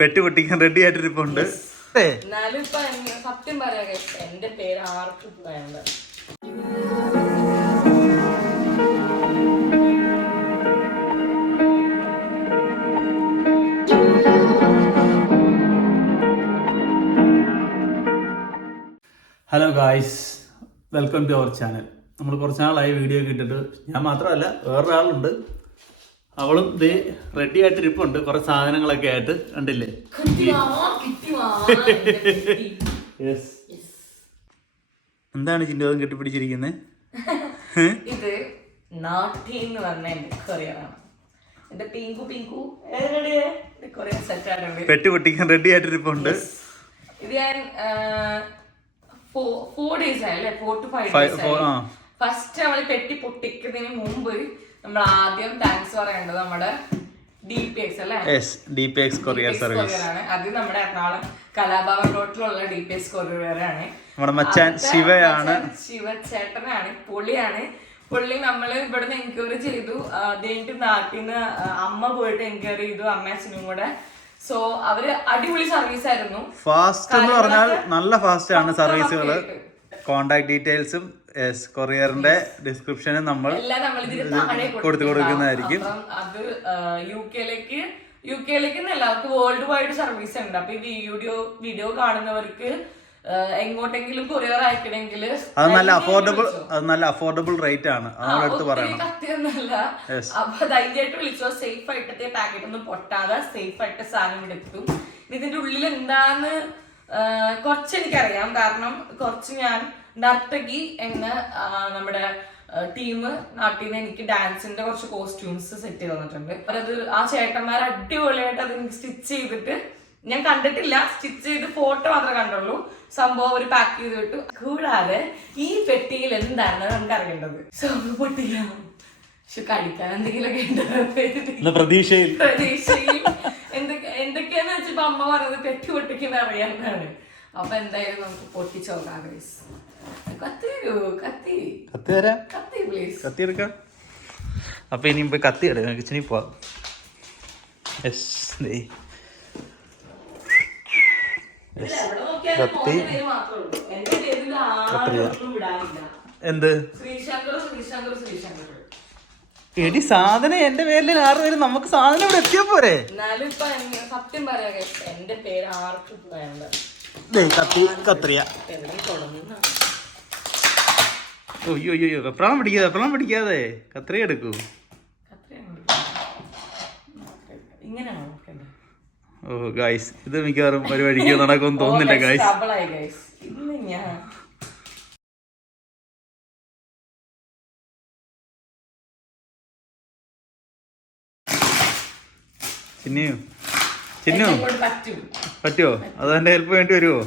പെട്ടി പൊട്ടിക്കാൻ റെഡി ആയിട്ടിരിപ്പുണ്ട്. സത്യം പറയാ എന്റെ പേര് ആർക്കും വേണ്ട. Hello guys, welcome to our channel. നമ്മൾ കുറച്ച് നാളായി വീഡിയോ ഒക്കെ ഇട്ടിട്ട്. ഞാൻ മാത്രമല്ല, വേറൊരാളുണ്ട്. അവളും ഇത് റെഡി ആയിട്ടിരിപ്പുണ്ട്. കുറെ സാധനങ്ങളൊക്കെ ആയിട്ട് കണ്ടില്ലേ. എന്താണ് ചിന്തവും കെട്ടിപ്പിടിച്ചിരിക്കുന്നത്? ഇത് നാട്ടി എന്ന് പറഞ്ഞ എന്റെ കൊറിയറാണ്. എന്റെ പിങ്കു പിങ്കു കൊറിയർ സെറ്റാണ്. പെട്ടി പൊട്ടിക്കാൻ റെഡി ആയിട്ടിരിപ്പുണ്ട്. ഇത് ഞാൻ 4 days ആയല്ലേ, 4 to 5 days ആയി. ഫസ്റ്റ് നമ്മള് പെട്ടി പൊട്ടിക്കുന്നതിന് മുമ്പ് നമ്മൾ ആദ്യം താങ്ക്സ് പറയേണ്ടത് നമ്മുടെ DPEX അല്ലേ, DPEX കൊറിയർ സർവീസ് ആണ്. അത് നമ്മുടെ എറണാകുളം കലാഭവൻ റോഡിലുള്ള DPEX കൊറിയർ ആണ്. നമ്മുടെ മച്ചാൻ ശിവയാണ്, ശിവ ചേട്ടനാണ്, പുള്ളിയാണ്. പുള്ളി നമ്മള് ഇവിടുന്ന് എൻക്വയറി ചെയ്തു. അതെനിക്ക് നാട്ടിൽ നിന്ന് അമ്മ പോയിട്ട് എൻക്വയറി ചെയ്തു, അമ്മ അച്ഛനും കൂടെ. സോ അവര് അടിപൊളി സർവീസ് ആയിരുന്നു. ഫാസ്റ്റ് എന്ന് പറഞ്ഞാൽ നല്ല ഫാസ്റ്റ് ആണ് സർവീസുകള്. കോണ്ടാക്ട് ഡീറ്റെയിൽസും കൊറിയറിന്റെ ഡിസ്ക്രിപ്ഷനും നമ്മൾ കൊടുത്തു കൊടുക്കുന്നതായിരിക്കും. അത് യു കെയിലേക്ക് എല്ലാവർക്കും വേൾഡ് വൈഡ് സർവീസ് ഉണ്ട്. അപ്പൊ ഈ വീഡിയോ കാണുന്നവർക്ക് എങ്ങോട്ടെങ്കിലും കൊറിയർ അയക്കണമെങ്കിൽ അത് നല്ല അഫോർഡബിൾ റേറ്റ് ആണ്. അടുത്ത് പറയണം, കത്തിയൊന്നുമല്ല. അപ്പൊ ധൈര്യമായിട്ട് വിളിച്ചോ. സേഫ് ആയിട്ടത്തെ പാക്കറ്റ് ഒന്നും പൊട്ടാതെ സേഫ് ആയിട്ട് സാധനം എടുക്കും. ഇതിന്റെ ഉള്ളിൽ എന്താന്ന് കുറച്ച് എനിക്കറിയാം. കാരണം കുറച്ച് ഞാൻ നർത്തകി എന്ന നമ്മുടെ ടീം നാട്ടിൽ നിന്ന് എനിക്ക് ഡാൻസിന്റെ കുറച്ച് കോസ്റ്റ്യൂംസ് സെറ്റ് ചെയ്ത് തന്നിട്ടുണ്ട്. അത് ആ ചേട്ടന്മാർ അടിപൊളിയായിട്ട് അത് എനിക്ക് സ്റ്റിച്ച് ചെയ്തിട്ട്, ഞാൻ കണ്ടിട്ടില്ല, സ്റ്റിച്ച് ചെയ്ത് ഫോട്ടോ മാത്രമേ കണ്ടുള്ളൂ. സംഭവം ഒരു പാക്ക് ചെയ്ത് വിട്ടു. കൂടാതെ ഈ പെട്ടിയിൽ എന്താണ് നമുക്ക് അറിയേണ്ടത്? സോപ്പ് പൊട്ടിക്കാം, പക്ഷെ കഴിക്കാൻ എന്തെങ്കിലുമൊക്കെ പ്രതീക്ഷയിൽ എന്തൊക്കെയാന്ന് വെച്ചപ്പോ അമ്മ പറയുന്നത് പെട്ടി പൊട്ടിക്കുന്ന അറിയാവുന്നതാണ്. അപ്പൊ എന്തായാലും നമുക്ക് പൊട്ടിച്ചോക്കാം. കത്തി പ്ലീസ്, കത്തി എടുക്കാം. അപ്പൊ ഇനി പോയി കത്തി എടുക്കാം, കിച്ചണിൽ പോവാം. എന്ത് എടി സാധനം എന്റെ പേരിൽ 6 പേര്, നമുക്ക് സാധനം ഇവിടെ എത്തിയാ പോരെ. എന്നാലും ഇപ്പൊ സത്യം പറയാ എന്റെ പേര് ആർക്കും വേണ്ട. കത്രിയ അയ്യോ വെപ്രാളം പിടിക്കാതെ കത്രിയ എടുക്കൂ. ഓ ഗൈസ്, ഇത് മിക്കവാറും ഒരു വഴിക്ക് നടക്കുമെന്ന് തോന്നുന്നില്ല ഗൈസ്. ചിന്നു പറ്റുമോ? അത് എന്റെ ഹെൽപ്പ് വേണ്ടി വരുമോ?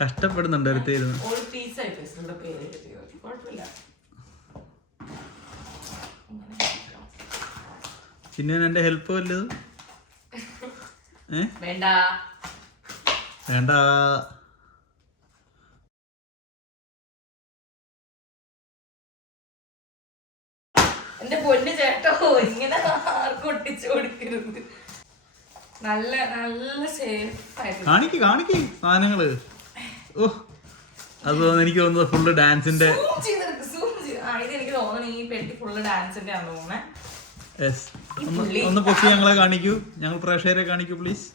കഷ്ടപ്പെടുന്നുണ്ട് അടുത്തായിരുന്നു. ചിന്നു എന്റെ ഹെൽപ്പ് വല്ലത് വേണ്ട. എന്റെ പൊന്നു ചേട്ടോ, ഇങ്ങനെ ആർക്കും ഒട്ടിച്ചു കൊടുക്കരുത്. നല്ല നല്ല സേഫ് ആയിട്ട് കാണിക്ക് സാധനങ്ങള്. ഓ അത് എനിക്ക് തോന്നുന്നത് ഫുള്ള് ഡാൻസിന്റെ. ഇത് എനിക്ക് തോന്നുന്നു ഈ പെട്ടി ഫുള്ള് ഡാൻസിന്റെ ആണ് തോന്നുന്നത്. ഒന്ന് പൊക്കി ഞങ്ങളെ കാണിക്കൂ, ഞങ്ങൾ പ്രേക്ഷകരെ കാണിക്കൂ പ്ലീസ്.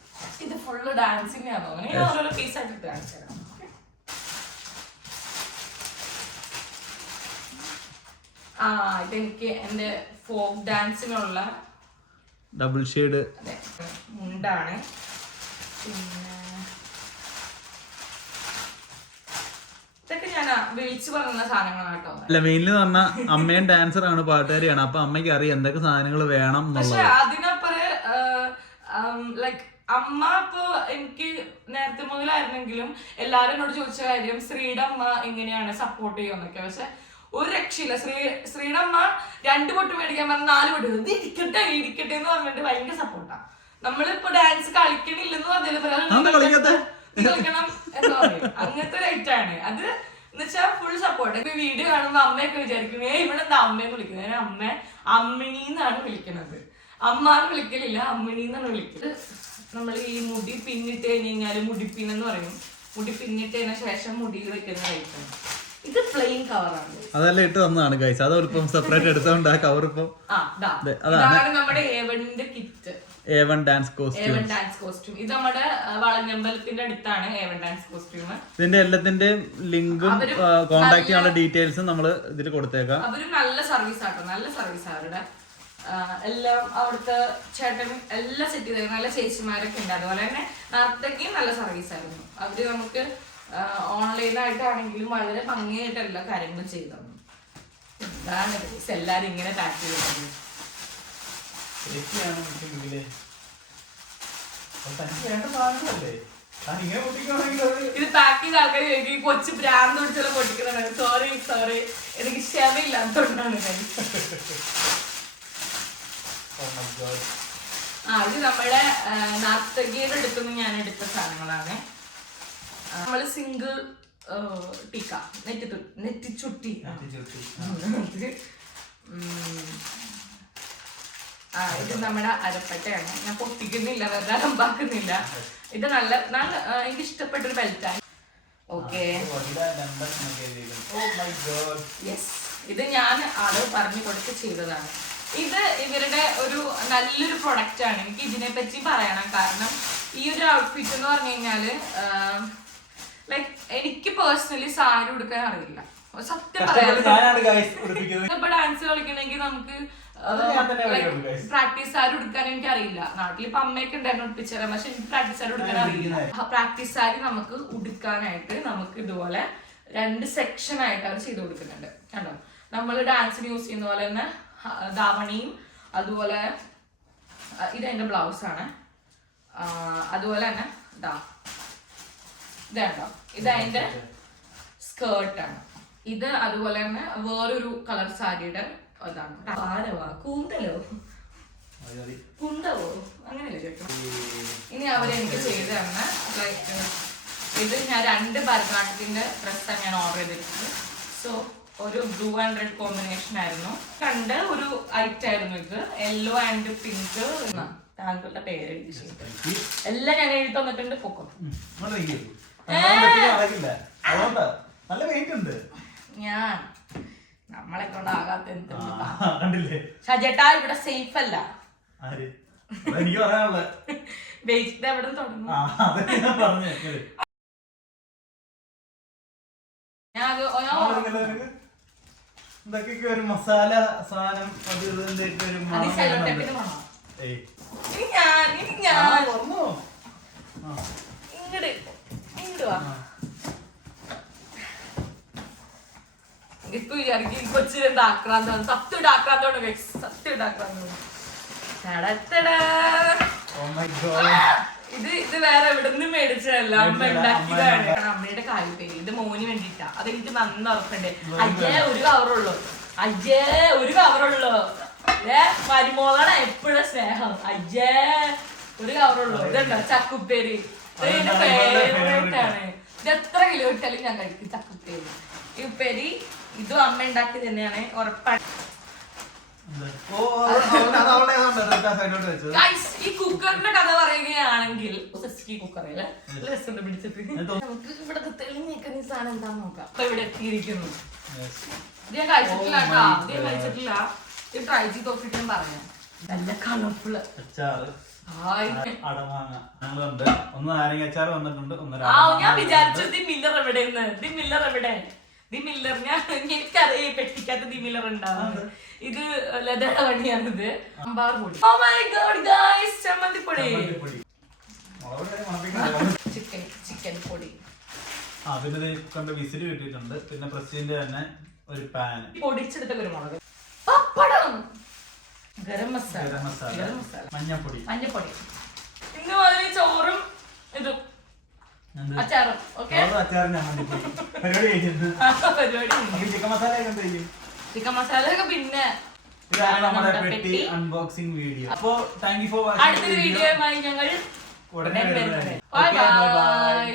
ഇത് ഫുള്ള് ഡാൻസിന്റെ ആണ് തോന്നുന്നത്. ഓരോരോ പീസ് ആയിട്ട് കാണിച്ചു തരാം. ഇതെനിക്ക് എന്റെ ഫോക്ക് ഡാൻസിനുള്ള ഡബിൾ ഷെയ്ഡ് മുണ്ടാണ്. പിന്നെ ഇതൊക്കെ ഞാൻ വിളിച്ചു പറയുന്ന സാധനങ്ങളാണ് കേട്ടോ. അല്ല, മെയിൻലി പറഞ്ഞാൽ അമ്മയും ഡാൻസർ ആണ്, പാട്ടുകാരിയാണ്. അപ്പൊ അമ്മയ്ക്ക് അറിയാം എന്തൊക്കെ സാധനങ്ങൾ വേണം. പക്ഷെ അതിനപ്പുറം ലൈക്ക് അമ്മ ഇപ്പൊ എനിക്ക് നേരത്തെ മുതലായിരുന്നെങ്കിലും എല്ലാരും എന്നോട് ചോദിച്ച കാര്യം ശ്രീയുടെ അമ്മ എങ്ങനെയാണ് സപ്പോർട്ട് ചെയ്യുമെന്നൊക്കെ. പക്ഷെ ഒരു രക്ഷയില്ല. ശ്രീയുടെ അമ്മ 2 പൊട്ട് മേടിക്കാൻ പറഞ്ഞ 4 പൊട്ട് ഇത് ഇരിക്കട്ടെ എന്ന് പറഞ്ഞിട്ട് ഭയങ്കര സപ്പോർട്ടാ. നമ്മളിപ്പോ ഡാൻസ് കളിക്കണില്ലെന്ന് പറഞ്ഞാലും കളിക്കണം, എന്താ പറയുക അങ്ങനത്തെ ഒരു ഐറ്റാണ് അത്. എന്നുവെച്ചാൽ ഫുൾ സപ്പോർട്ട്. ഇപ്പൊ വീഡിയോ കാണുമ്പോ അമ്മയൊക്കെ വിചാരിക്കും ഇവിടെ എന്താ അമ്മയെന്ന് വിളിക്കുന്നത്. ഞാൻ അമ്മ അമ്മിണി എന്നാണ് വിളിക്കുന്നത്. അമ്മാന്ന് വിളിക്കലില്ല, അമ്മിണി എന്നാണ് വിളിക്കുന്നത്. നമ്മൾ ഈ മുടി പിന്നിട്ട് കഴിഞ്ഞാല് മുടിപ്പിന്നെന്ന് പറയും. മുടി പിന്നിട്ടതിന് ശേഷം മുടിയിൽ വെക്കുന്ന ഐറ്റം. ഇത് പ്ലെയിൻ കവറാണ്. അതെല്ലാം ഇട്ട് വന്നതാണ് ഗൈസ്. അതോടൊപ്പം സെപ്പറേറ്റ് എടുത്തോണ്ട് ആ കവർ ഇപ്പം ഇതാണ് നമ്മുടെ A1 kit. A1 dance costume. ഇത് നമ്മുടെ വളഞ്ഞമ്പലത്തിന്റെ അടുത്താണ് A1 ഡാൻസ് കോസ്റ്റ്യൂം. ഇതിന്റെ എല്ലാത്തിന്റെയും ലിങ്കും കോൺടാക്ട് ചെയ്യാനുള്ള ഡീറ്റെയിൽസും നമ്മൾ ഇതിൽ കൊടുത്തേക്കാം. അവര് നല്ല സർവീസ് ആട്ടോ, നല്ല സർവീസ് അവരുടെ. എല്ലാം അവിടുത്തെ ചേട്ടൻ എല്ലാം സെറ്റ് ചെയ്ത നല്ല ചേച്ചിമാരൊക്കെ ഉണ്ട്. അതുപോലെ തന്നെ നർത്തകിയും നല്ല സർവീസ് ആയിരുന്നു. അവര് നമുക്ക് ഓൺലൈനായിട്ടാണെങ്കിലും വളരെ ഭംഗിയായിട്ട് എല്ലാ കാര്യങ്ങളും ചെയ്തു തന്നു. എന്താണ് എല്ലാരും ഇങ്ങനെ പാക്ക് ചെയ്തത്. ഇത് പാക്ക് ചെയ്ത ആൾക്കാർ ചോദിക്കും കൊച്ചു ഭ്രാന്ത് പിടിച്ചുള്ള പൊട്ടിക്കുന്നതാണ്. സോറി എനിക്ക് ക്ഷമയില്ലാത്തോണ്ടാണ്. ഇത് നമ്മുടെ നർത്തകിയുടെ അടുത്തുനിന്ന് ഞാൻ എടുത്ത സാധനങ്ങളാണ്. നമ്മള് സിംഗിൾ ടിക്ക നെറ്റിച്ചുട്ടി. ഇത് നമ്മുടെ അരപ്പട്ടയാണ്. ഞാൻ പൊട്ടിക്കുന്നില്ല, വെറുതെ അലമ്പാക്കുന്നില്ല. ഇത് നല്ല നല്ല എനിക്ക് ഇഷ്ടപ്പെട്ടൊരു ബെൽറ്റാണ്. ഓക്കെ, ഇത് ഞാൻ ആള് പറഞ്ഞു കൊടുത്ത് ചെയ്തതാണ്. ഇത് ഇവരുടെ ഒരു നല്ലൊരു പ്രൊഡക്റ്റ് ആണ്. എനിക്ക് ഇതിനെ പറ്റി പറയണം. കാരണം ഈ ഒരു ഔട്ട്ഫിറ്റ് എന്ന് പറഞ്ഞു കഴിഞ്ഞാല് ലൈക്ക് എനിക്ക് പേഴ്സണലി സാരി ഉടുക്കാൻ അറിയില്ല, സത്യം പറയാം. ഇപ്പൊ ഡാൻസ് കളിക്കണമെങ്കിൽ നമുക്ക് പ്രാക്ടീസ് സാരി ഉടുക്കാൻ എനിക്ക് അറിയില്ല. നാട്ടിൽ ഇപ്പൊ അമ്മയൊക്കെ ഉണ്ടായിരുന്നു ഉടുപ്പിച്ചേരാൻ, പക്ഷെ എനിക്ക് പ്രാക്ടീസ് സാരി ഉടുക്കാൻ അറിയില്ല. പ്രാക്ടീസ് സാരി നമുക്ക് ഉടുക്കാനായിട്ട് നമുക്ക് ഇതുപോലെ 2 സെക്ഷൻ ആയിട്ട് അവർ ചെയ്ത് കൊടുക്കുന്നുണ്ട്. കണ്ടോ, നമ്മൾ ഡാൻസിന് യൂസ് ചെയ്യുന്ന പോലെ തന്നെ ധാവണിയും, അതുപോലെ ഇതെന്റെ ബ്ലൗസ് ആണ്. അതുപോലെ തന്നെ ഇതാണ്ടോ, ഇതതിന്റെ സ്കേർട്ടാണ്. ഇത് അതുപോലെ തന്നെ വേറൊരു കളർ സാരിയുടെ ഇതാണ്. കൂന്തലോ കുന്തവോ അങ്ങനെയല്ലേ ചോദിക്കും. ഇനി അവരെനിക്ക് ചെയ്ത് തന്ന ലൈക്ക് ഇത് ഞാൻ 2 ഭരതനാട്യത്തിന്റെ ഡ്രസ്സാണ് ഞാൻ ഓർഡർ ചെയ്തിരുന്നത്. സോ ഒരു ബ്ലൂ ആൻഡ് റെഡ് കോമ്പിനേഷൻ ആയിരുന്നു. കണ്ട് ഒരു ഐറ്റം ആയിരുന്നു ഇത്. Yellow and pink. താങ്കളുടെ പേര് എല്ലാം ഞാൻ എഴുതി തന്നിട്ടുണ്ട്. പൊക്കോ ഞാൻ നമ്മളെ കൊണ്ടാകാത്ത ഷജേട്ടാ ഇവിടെ സേഫ് അല്ല. വെയിറ്റ് എവിടെ തുടങ്ങും. മസാല സാധനം ഇപ്പൊ വിചാരിക്കും കൊച്ചിന്റെ ആക്രാന്താണ്. സത്യം ആക്രാന്തമാണ്, സത്യം ആക്രാന്തമാണ്. ഇത് വേറെ എവിടെ നിന്നും മേടിച്ചതല്ല, അമ്മ ഉണ്ടാക്കിയതാണ്. അമ്മയുടെ കാൽപ്പേര് ഇത് മോന് വേണ്ടിട്ടാ. അതെനിക്ക് നന്ന ഉറപ്പുണ്ട്. അയ്യേ ഒരു കവറുള്ളൂ, അയ്യേ ഒരു കവറുള്ളൂ. മരുമോളാണ് എപ്പോഴും സ്നേഹം. അയ്യേ ഒരു കവറുള്ളൂ. ഇതുണ്ടോ ചക്കുപ്പേര്, എന്റെ ഫേവറേറ്റ് ആണ്. ഇത് എത്ര കിലോ ഇട്ടാലും ഞാൻ കഴിക്കും ചക്കുപ്പേര്. ഈ ഉപ്പേരി ഇതും അമ്മ ഉണ്ടാക്കി തന്നെയാണ്, ഉറപ്പാണ്. ഈ കുക്കറിന്റെ കഥ പറയുകയാണെങ്കിൽ കുക്കറല്ലേ രസം പിടിച്ചിട്ട് നമുക്ക് ഇവിടെ തെളിഞ്ഞിരിക്കുന്ന ഈ സാധനം എന്താന്ന് നോക്കാം. അപ്പൊ ഇവിടെ എത്തിയിരിക്കുന്നു. ഇത് ഞാൻ കഴിച്ചിട്ടില്ല കേട്ടോ, ഇത് ഞാൻ കഴിച്ചിട്ടില്ല. ഇത് ട്രൈ ചെയ്ത് നോക്കിട്ട് ഞാൻ പറഞ്ഞു. നല്ല കളർഫുള്ള് ഞാൻ വിചാരിച്ചു ദി മില്ലർ എവിടെയെന്ന്. ദി മില്ലർ എവിടെ? ദി മില്ലർ ഞാൻ എനിക്കറിയാം പെട്ടിക്കകത്ത് ദി മില്ലർ ഉണ്ടാവും. ഇത് ലതയുടെ പണിയാണിത്. സാമ്പാർ പൊടി. ഓ മൈ ഗോഡ് ഗൈസ്, ചമ്മന്തിപ്പൊടി, ചിക്കൻ പൊടി. പിന്നെ വിസിൽ കിട്ടിയിട്ടുണ്ട്. പിന്നെ പ്രസിഡന്റ് തന്നെ ഒരു പാൻ, പൊടിച്ചെടുത്ത കുരുമുളക്, പപ്പടം, ഗരം മസാല, മഞ്ഞപ്പൊടി. ഇന്ന് അതിന് ചോറും ഇതും അച്ചാറും. ചിക്കൻ മസാലയൊക്കെ പിന്നെ അൺബോക്സിംഗ് വീഡിയോ. അപ്പോ താങ്ക് യു ഫോർ വാച്ചിങ്. അടുത്ത വീഡിയോയുമായി ഞങ്ങൾ ഉടനെ വരുന്നത്. Bye bye.